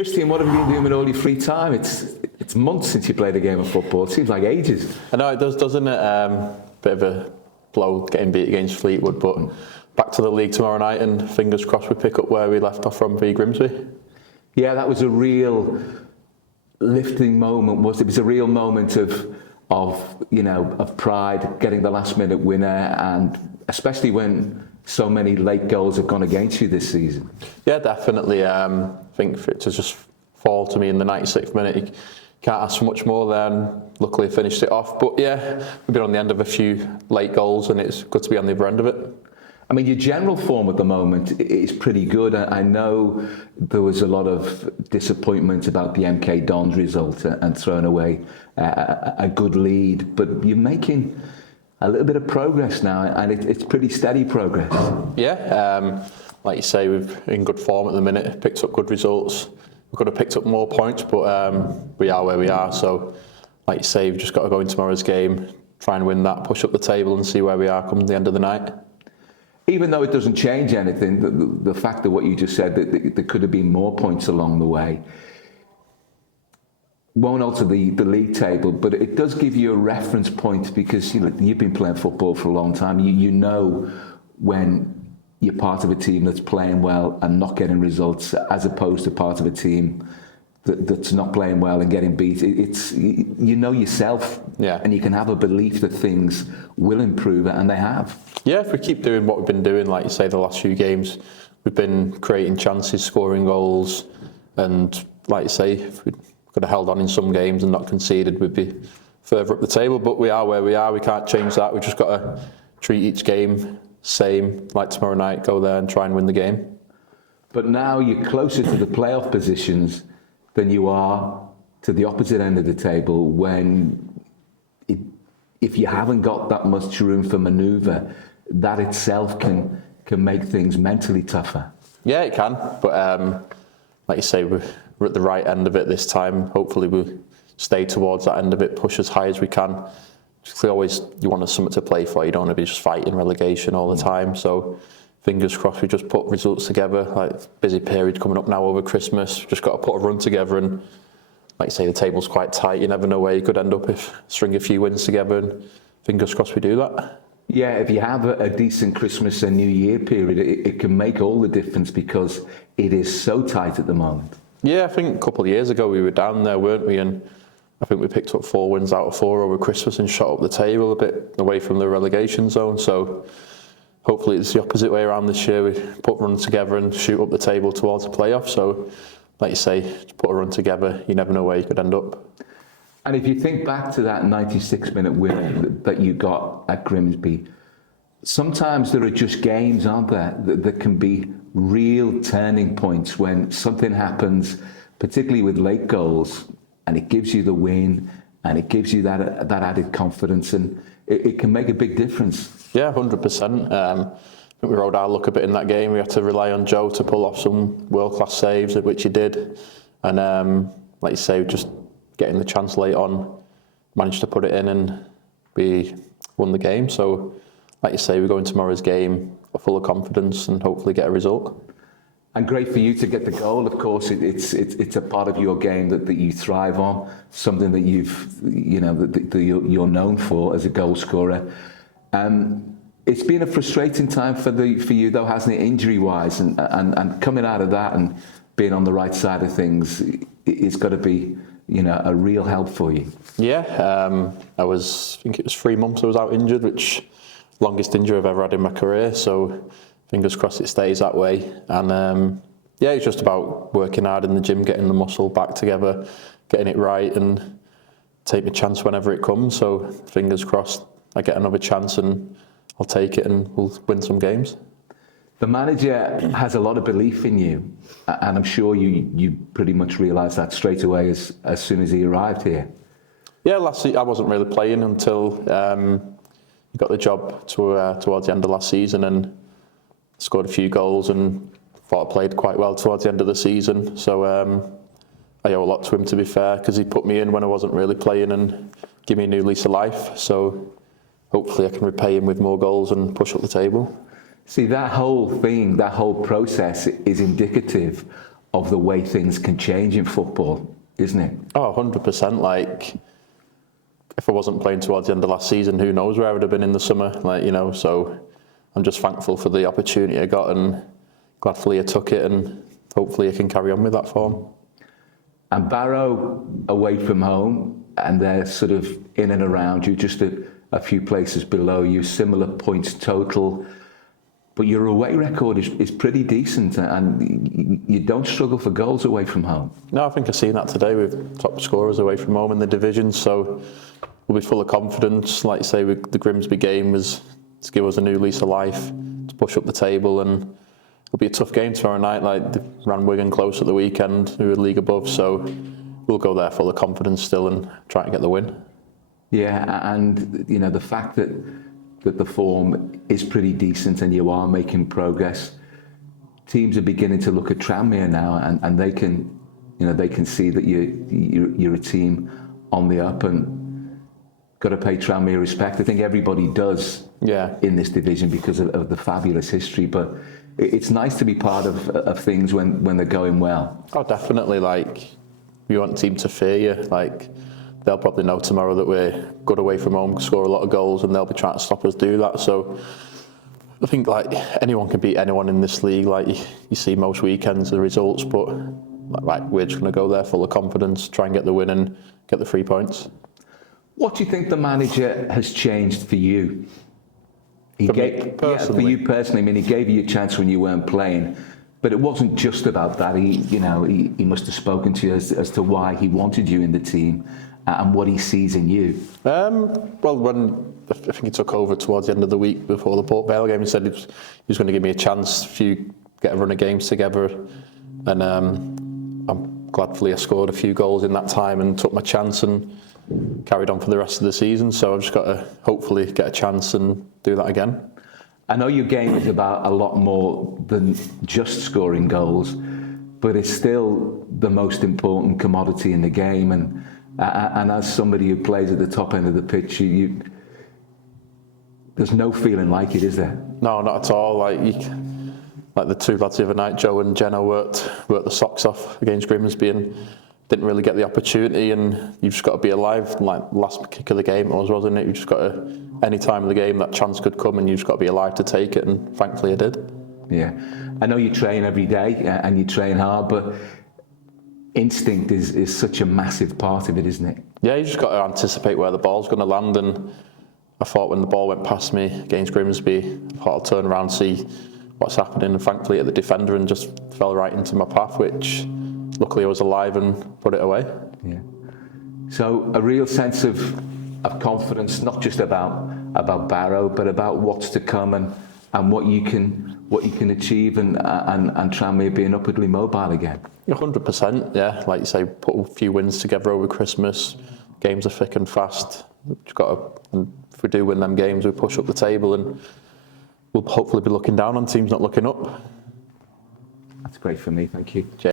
Kristian, what have you been doing with all your free time? It's months since you played a game of football. It seems like ages. I know it does, doesn't it? Bit of a blow getting beat against Fleetwood, but back to the league tomorrow night, and fingers crossed we pick up where we left off from 𝗦𝗢𝗨𝗥𝗧. Yeah, that was a real lifting moment, wasn't it? It was a real moment of pride, getting the last minute winner, and especially when so many late goals have gone against you this season. Yeah, definitely. I think for it to just fall to me in the 96th minute, you can't ask for much more there. Luckily I finished it off. But yeah, we've been on the end of a few late goals, and it's good to be on the other end of it. I mean, your general form at the moment is pretty good. I know there was a lot of disappointment about the 𝗦𝗢𝗨𝗥𝗧 result and throwing away a good lead, but you're making a little bit of progress now, and it's pretty steady progress. Yeah, like you say, we're in good form at the minute, picked up good results. We could have picked up more points, but we are where we are. So, like you say, we've just got to go in tomorrow's game, try and win that, push up the table and see where we are come the end of the night. Even though it doesn't change anything, the fact that what you just said, that there could have been more points along the way, won't alter the league table, but it does give you a reference point, because you've been playing football for a long time. You know when you're part of a team that's playing well and not getting results, as opposed to part of a team that's not playing well and getting beat. You know yourself, yeah, and you can have a belief that things will improve, and they have. Yeah, if we keep doing what we've been doing, like you say, the last few games, we've been creating chances, scoring goals, and like you say, if we could have held on in some games and not conceded, we'd be further up the table. But we are where we are. We can't change that. We've just got to treat each game same, like tomorrow night, go there and try and win the game. But now you're closer to the playoff positions than you are to the opposite end of the table, when if you haven't got that much room for manoeuvre, that itself can make things mentally tougher. Yeah, it can. But like you say, we're at the right end of it this time. Hopefully we'll stay towards that end of it, push as high as we can. Just always, you want something to play for. You don't want to be just fighting relegation all the time. So fingers crossed we just put results together. Like, busy period coming up now over Christmas. Just got to put a run together, and like you say, the table's quite tight. You never know where you could end up if string a few wins together, and fingers crossed we do that. Yeah, if you have a decent Christmas and New Year period, it can make all the difference, because it is so tight at the moment. Yeah, I think a couple of years ago we were down there, weren't we? And I think we picked up 4 wins out of 4 over Christmas and shot up the table a bit away from the relegation zone. So hopefully it's the opposite way around this year. We put runs together and shoot up the table towards the playoff. So like you say, to put a run together, you never know where you could end up. And if you think back to that 96-minute win that you got at Grimsby, sometimes there are just games, aren't there, that can be real turning points when something happens, particularly with late goals, and it gives you the win, and it gives you that added confidence, and it can make a big difference. Yeah, 100%. I think we rode our luck a bit in that game. We had to rely on Joe to pull off some world-class saves, which he did. And like you say, just getting the chance late on, managed to put it in, and we won the game. So like you say, we go in tomorrow's game full of confidence and hopefully get a result. And great for you to get the goal. Of course, it's a part of your game that you thrive on, something that you're known for as a goal scorer. It's been a frustrating time for you though, hasn't it, injury-wise, and coming out of that and being on the right side of things, it's got to be a real help for you. Yeah, I think it was 3 months I was out injured, which longest injury I've ever had in my career. So fingers crossed it stays that way. And yeah, it's just about working hard in the gym, getting the muscle back together, getting it right, and take my chance whenever it comes. So fingers crossed I get another chance and I'll take it and we'll win some games. The manager has a lot of belief in you, and I'm sure you pretty much realised that straight away as soon as he arrived here. Yeah, last season I wasn't really playing until he got the job towards the end of last season, and scored a few goals and thought I played quite well towards the end of the season. So I owe a lot to him, to be fair, because he put me in when I wasn't really playing and give me a new lease of life. So hopefully I can repay him with more goals and push up the table. See, that whole thing, that whole process is indicative of the way things can change in football, isn't it? Oh, 100%. Like, if I wasn't playing towards the end of last season, who knows where I would have been in the summer, like, you know, so I'm just thankful for the opportunity I got and gladly I took it, and hopefully I can carry on with that form. And Barrow away from home, and they're sort of in and around you, just a few places below you, similar points total. But your away record is pretty decent, and you don't struggle for goals away from home. No, I think I've seen that today with top scorers away from home in the division, so we'll be full of confidence. Like you say, the Grimsby game was to give us a new lease of life, to push up the table, and it'll be a tough game tomorrow night. Like, they ran Wigan close at the weekend, who were league above, so we'll go there full of confidence still and try to get the win. Yeah, and you know, the fact that the form is pretty decent and you are making progress, teams are beginning to look at Tranmere now, and they can, you know, they can see that you're a team on the up, and got to pay Tranmere respect. I think everybody does, yeah, in this division because of the fabulous history, but it's nice to be part of things when they're going well. Oh, definitely. Like, we want a team to fear you. Like, they'll probably know tomorrow that we're good away from home, score a lot of goals, and they'll be trying to stop us do that. So I think, like, anyone can beat anyone in this league. Like, you see most weekends the results, but like, we're just going to go there full of confidence, try and get the win and get the 3 points. What do you think the manager has changed for you? For me personally? For you personally, I mean, he gave you a chance when you weren't playing, but it wasn't just about that. He must have spoken to you as to why he wanted you in the team and what he sees in you. Well, when I think he took over towards the end of the week before the Port Vale game, he said he was going to give me a chance get a run of games together, and I'm gladly I scored a few goals in that time and took my chance and carried on for the rest of the season. So I've just got to hopefully get a chance and do that again. I know your game is about a lot more than just scoring goals, but it's still the most important commodity in the game. And as somebody who plays at the top end of the pitch, there's no feeling like it, is there? No, not at all. Like the two lads the other night, Joe and Jenna, worked the socks off against Grimsby and didn't really get the opportunity, and you've just got to be alive. Like, last kick of the game wasn't it? You've just got to, any time of the game that chance could come, and you've just got to be alive to take it, and thankfully I did. Yeah, I know you train every day and you train hard, but instinct is such a massive part of it, isn't it? Yeah, you just got to anticipate where the ball's going to land, and I thought when the ball went past me against Grimsby, I thought I'll turn around, see what's happening, and thankfully hit the defender and just fell right into my path, which luckily I was alive and put it away. Yeah. So a real sense of confidence, not just about Barrow, but about what's to come and what you can achieve, and Tranmere being upwardly mobile again. 100%, yeah. Like you say, put a few wins together over Christmas. Games are thick and fast. We've got to, and if we do win them games, we push up the table, and we'll hopefully be looking down on teams not looking up. That's great for me, thank you.